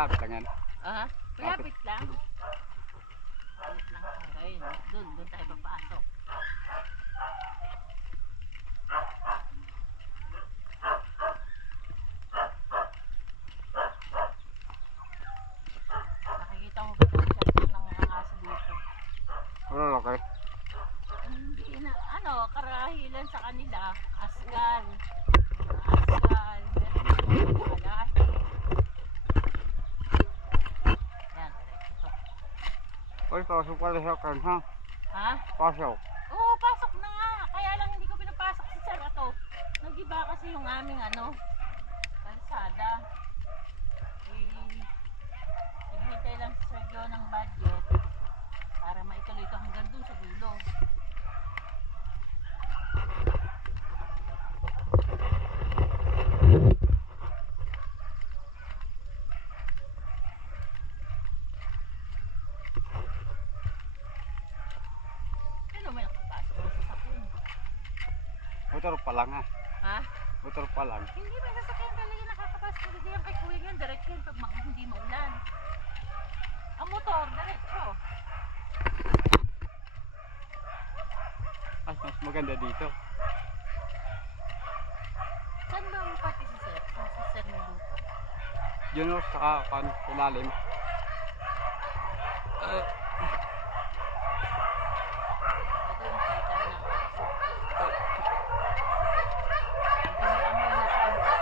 malapit lang yan. Ah, malapit lang. Malapit lang tayo. Doon tayo papasok. Nakikita mo ba ito ng mga aso dito? Okay. Hindi na, karahilan sa kanila. Asgal. Asgal. Meron yung mga lahi. Yan, diretso to. Uy, pasok pala sa kan, ha? Ha? Pasok. Oo, pasok na nga. Kaya lang hindi ko pinapasok si Sir Ato. Nag-iba kasi yung aming kalsada. Naghihintay lang si Sir Joe ng budget para maituloy ito hanggang dun sa dulo. Ano may nakapasok na sa sakun? Motor pa lang, ha? Ha? Motor pa lang. Hindi may sasakyan talaga nakakapasok kasi yan kay kuya yan. Diretso yan pag hindi maulan. Ang motor, diretso. Mas maganda dito. Saan ba ang pati si Sir? Si Sir ng lupa. Yun o, sa ilalim. Ito yung kita na. May amoy na santa.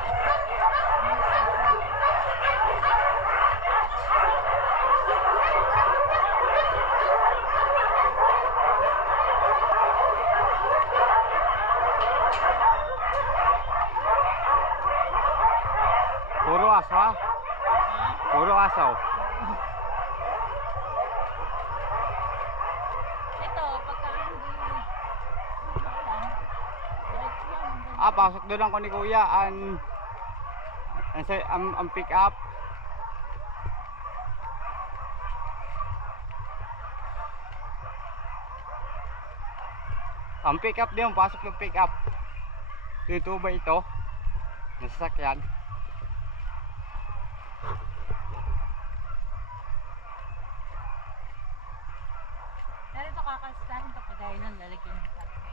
Puro aso, ha? Puro aso. Ito, pagka hindi maulan, diretso yan. Pasok doon lang ko ni Kuya. Ang pick up. Ang pick up din, pasok ng pick up. Ito ba ito? Nasasakyan. Pero ito kakastahin ito kagaya nun, lalagyan ng platform.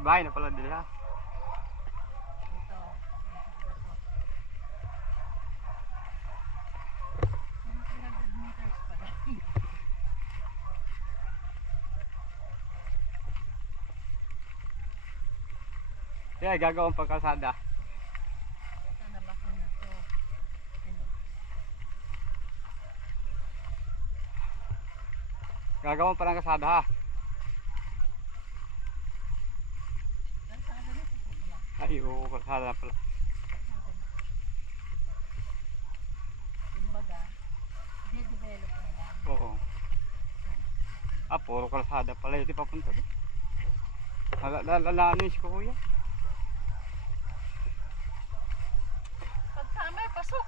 Bahay na pala nila. Ito. Mga 300 meters pala. Kaya gagawang pagkalsada. Ito na bako na to. Ano? Gagawang pa ng kalsada, ha? Kalsada na ito kuya. Ay, oo, kalsada na pala. Kalsada na. Kumbaga, de-develop na lang. Oo. Puro kalsada pala. Hindi papunta doon. Ano si Kuya? Pag summer, pasok.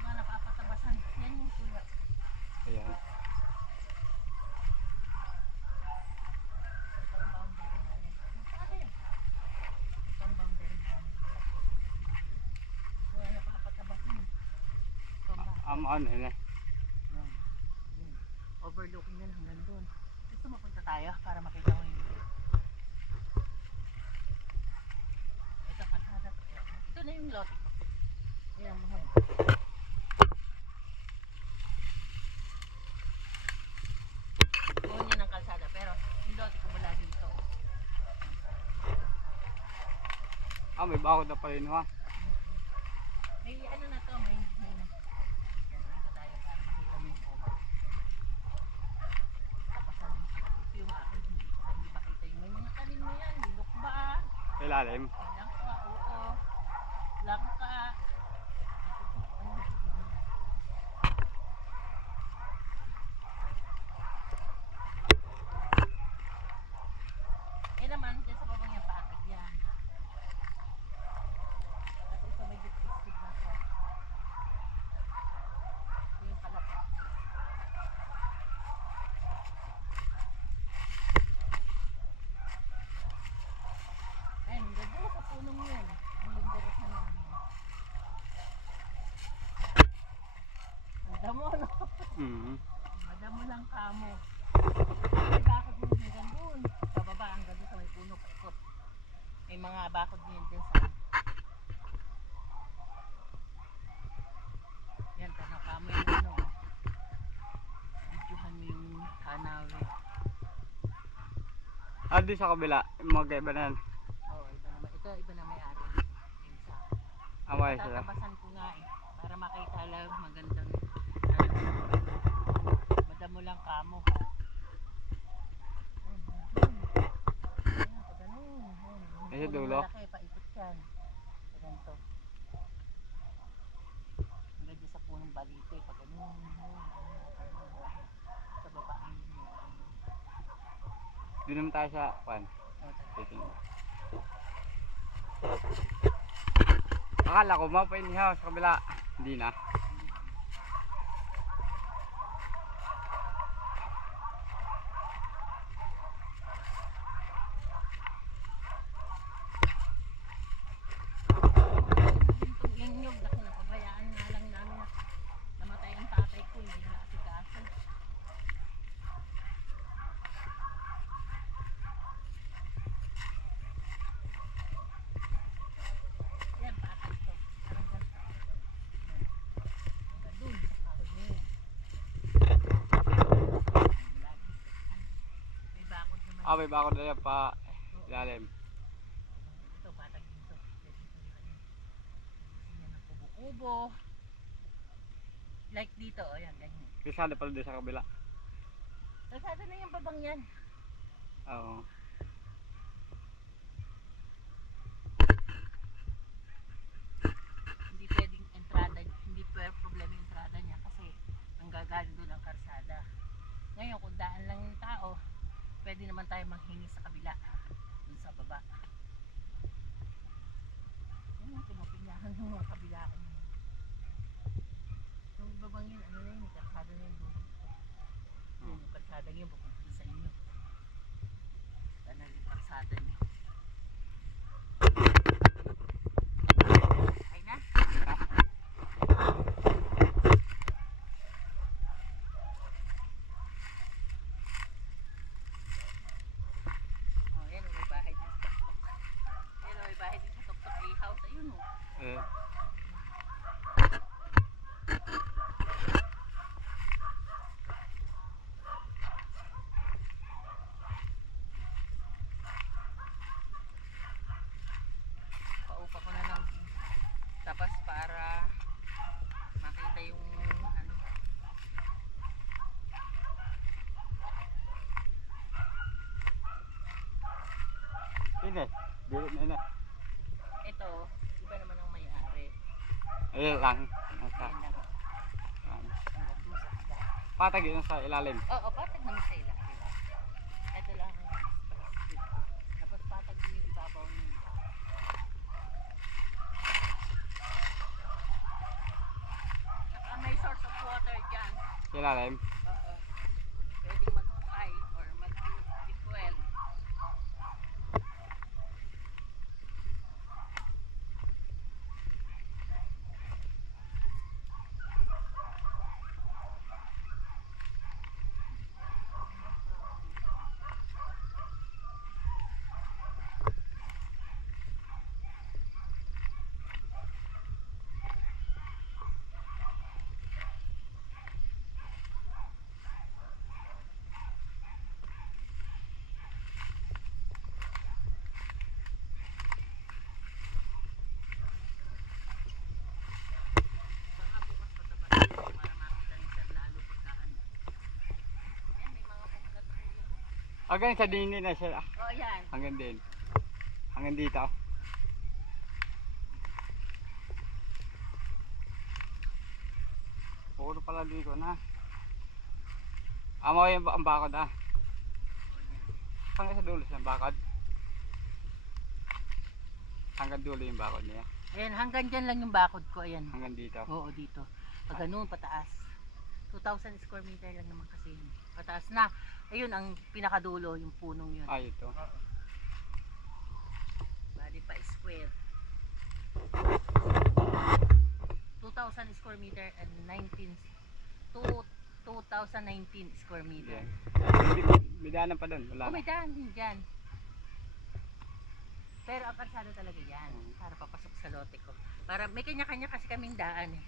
Mga napapatabasan. Yan yung kuya. Ayan. Ito ang boundary namin. Magkano yan? Ito ang boundary namin. Mga napapatabasan. Ito ang boundary. Yan. Yan. Overlooking yan hanggang doon. Gusto mapunta tayo para makita mo yung view. Ito kalsada. Ito na yung lot. Yan ang mahal. Buon yan ang kalsada pero yung lot ko wala dito. May bakod na pala yun, ha? May ano na to, may na. Yan, dito tayo para makita mo yung cover. Tapasan mo ilalim. Langka, oo. Langka. Eh naman, dyan sa babang yung patag yan. At ito may dipstick na siya. Ito yung palapa. Ayun, ganda sa punong yun. Ang lindaras na namin. Ang damo, no? Mm. Madamo lang kamo. May bakod din hanggang doon. Sa baba, hanggang doon sa may puno, paikot. May mga bakod din dyan sa... Yan, tanong kamo yung ano. Videohan mo yung hanawi. Ah, di sa kabila, magkaiba na yan. Oo, iba na, ito iba na may-ari. Yung sa... Amay sila. Tatabasan ko nga eh. Para makita lang magandang... madamo lang kamo. Ayan, pag ganun. Ay, sa dulo? Malaki, paikot yan. Sa ganito. Hanggang dyan sa punong balito eh. Pag ganun. Sa baba ang Doon naman tayo sa pan. oh, Akala ko mapainihaw sa kabila. Hindi na. yung nyug na kinapabayaan nga lang namin na namatay ang tatay ko. Hindi na asikaso. Yan, patay to. Parang ganito. Yan. Hanggang dun sa kahoy na yun. May bakod naman. Ah, may bakod na yan pa ilalim. Ito, patag dito. Pwede ito yung ano. Gusto niya ng kubo-kubo. Like dito, o yan, ganyan. Kisada pala doon sa kabila. Kalsada na yung babang yan. Oo. Hindi pwedeng entrada, hindi problema yung entrada niya kasi nanggagaling doon ang karsada. Ngayon, kung daan lang yung tao, pwede naman tayo manghingi sa kabila, dun sa baba. Yan ang pinapinyahan ng mga kabilaan. Yung babang yun, ano na yun, karsada na yun doon. Yun, yung karsada niyo, pupunta sa inyo. Tanal yung karsada niyo. Ay na? Oh, yan, may bahay din sa Tuktok. Yan, may bahay din sa Tuktok A-house. Ayun, oh. Eh. Paupa ko na ng tapas para makita yung ano. Ine. Bilit na ine. Ito, iba naman ang may-ari. Ayun lang. Nasa. Ayan lang. Hanggang doon sa aga. Patag yun sa ilalim. Oo, patag naman sa ilalim. Ito lang ang space. Tapos patag din yung ibabaw ng saka may source of water dyan. Ilalim. Oo. Pwedeng mag-hukay or mag-fuel. Baka bukas patabasin para makita ni Sir lalo pagka ano. Yan, may mga pumunta sa ulo. Hanggang sa dinin na siya. Oo, yan. Hanggang din. Hanggang dito. dulo ko na. Amo yung ang bakod ah. Hanggang sa dulo sa bakod. Hanggang dulo yung bakod niya. Ayan, hanggang dyan lang yung bakod ko. Ayan. Hanggang dito. Oo, dito. Pag ganun, pataas. 2,000 square meter lang naman kasi yun. Pataas na. Ayun, ang pinakadulo, yung punong yun. Ay, ito. Oo. Bali pa square. 2,000 square meter and 2019 square meter. Yan. May daanan pa doon. Wala Oh, may na. daan din dyan. Pero ang kalsada talaga yan. Para papasok sa lote ko. Para may kanya-kanya kasi kaming daan eh.